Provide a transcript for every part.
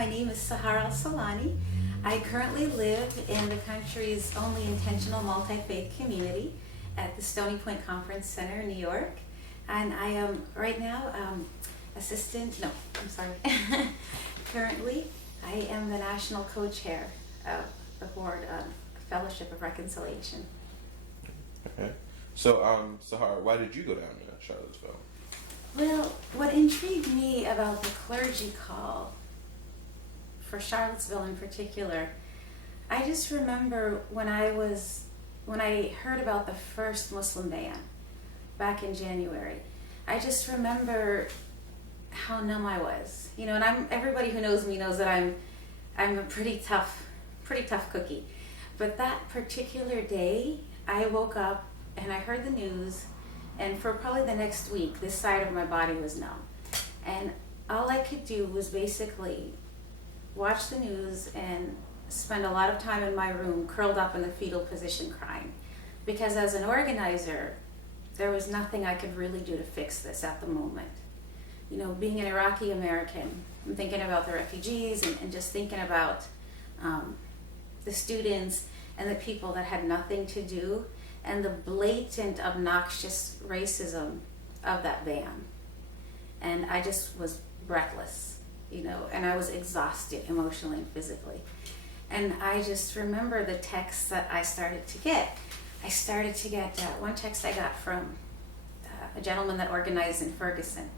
My name is Sahar Alsahlani. I currently live in the country's only intentional multi-faith community at the Stony Point Conference Center in New York. And I am right now currently I am the national co-chair of the Board of Fellowship of Reconciliation. Okay. So, Sahar, why did you go down to Charlottesville? Well, what intrigued me about the clergy call for Charlottesville in particular, I just remember when I heard about the first Muslim ban back in January, I just remember how numb I was. You know, and everybody who knows me knows that I'm a pretty tough cookie. But that particular day, I woke up and I heard the news, and for probably the next week, this side of my body was numb. And all I could do was basically watch the news and spend a lot of time in my room curled up in the fetal position crying. Because as an organizer, there was nothing I could really do to fix this at the moment. You know, being an Iraqi American, I'm thinking about the refugees and just thinking about the students and the people that had nothing to do, and the blatant, obnoxious racism of that ban. And I just was breathless, you know, and I was exhausted emotionally and physically. And I just remember the texts that I started to get. I started to get one text I got from a gentleman that organized in Ferguson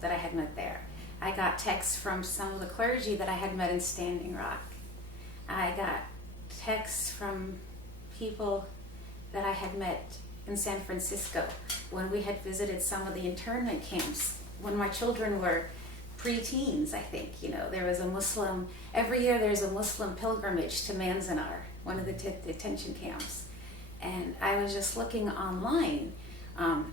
that I had met there. I got texts from some of the clergy that I had met in Standing Rock. I got texts from people that I had met in San Francisco when we had visited some of the internment camps when my children were pre-teens, I think. You know, there was a Muslim, every year there's a Muslim pilgrimage to Manzanar, one of the detention camps. And I was just looking online, and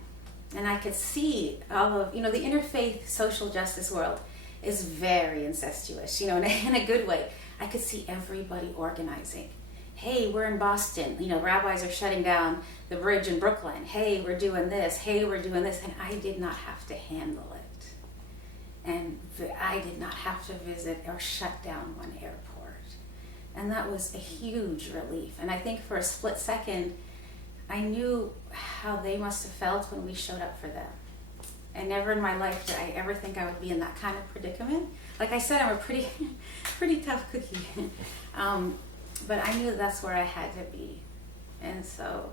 I could see all of, you know, the interfaith social justice world is very incestuous, you know, in a good way. I could see everybody organizing. Hey, we're in Boston, you know, rabbis are shutting down the bridge in Brooklyn. Hey, we're doing this. Hey, we're doing this. And I did not have to handle it. And I did not have to visit or shut down one airport. And that was a huge relief. And I think for a split second, I knew how they must have felt when we showed up for them. And never in my life did I ever think I would be in that kind of predicament. Like I said, I'm a pretty tough cookie. But I knew that's where I had to be. And so,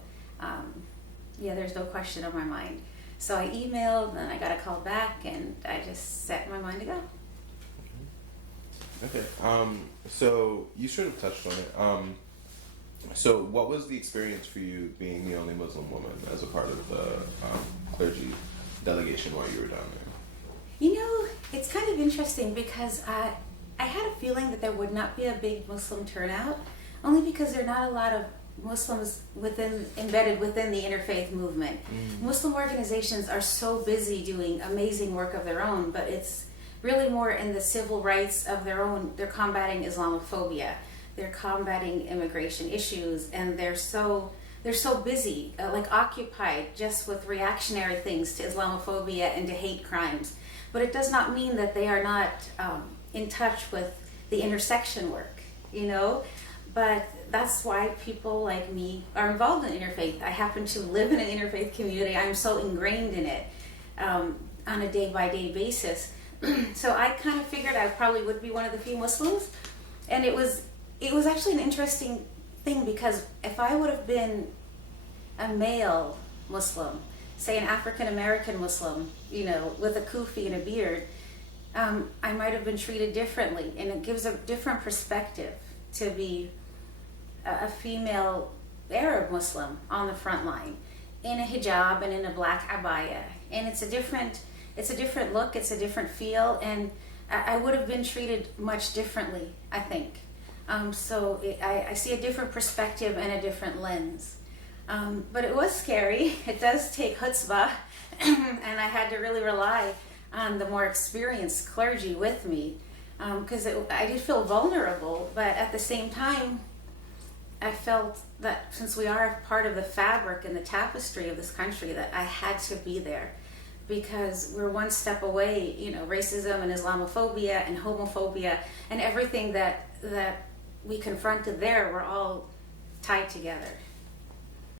yeah, there's no question in my mind. So I emailed, and I got a call back, and I just set my mind to go. Okay. So you sort of touched on it. So what was the experience for you being the only Muslim woman as a part of the clergy delegation while you were down there? You know, it's kind of interesting because I had a feeling that there would not be a big Muslim turnout, only because there are not a lot of Muslims embedded within the interfaith movement. Muslim organizations are so busy doing amazing work of their own, but it's really more in the civil rights of their own. They're combating Islamophobia, they're combating immigration issues, and they're so busy, like occupied just with reactionary things to Islamophobia and to hate crimes. But it does not mean that they are not in touch with the intersection work, you know? But that's why people like me are involved in interfaith. I happen to live in an interfaith community. I'm so ingrained in it on a day-by-day basis. So I kind of figured I probably would be one of the few Muslims. And it was actually an interesting thing, because if I would have been a male Muslim, say an African-American Muslim, you know, with a kufi and a beard, I might have been treated differently. And it gives a different perspective to be a female Arab Muslim on the front line in a hijab and in a black abaya. And it's a different look, it's a different feel, and I would have been treated much differently, I think. So I see a different perspective and a different lens. But it was scary. It does take chutzpah, and I had to really rely on the more experienced clergy with me, because I did feel vulnerable, but at the same time, I felt that since we are part of the fabric and the tapestry of this country, that I had to be there. because we're one step away, racism and Islamophobia and homophobia and everything that we confronted there, we're all tied together.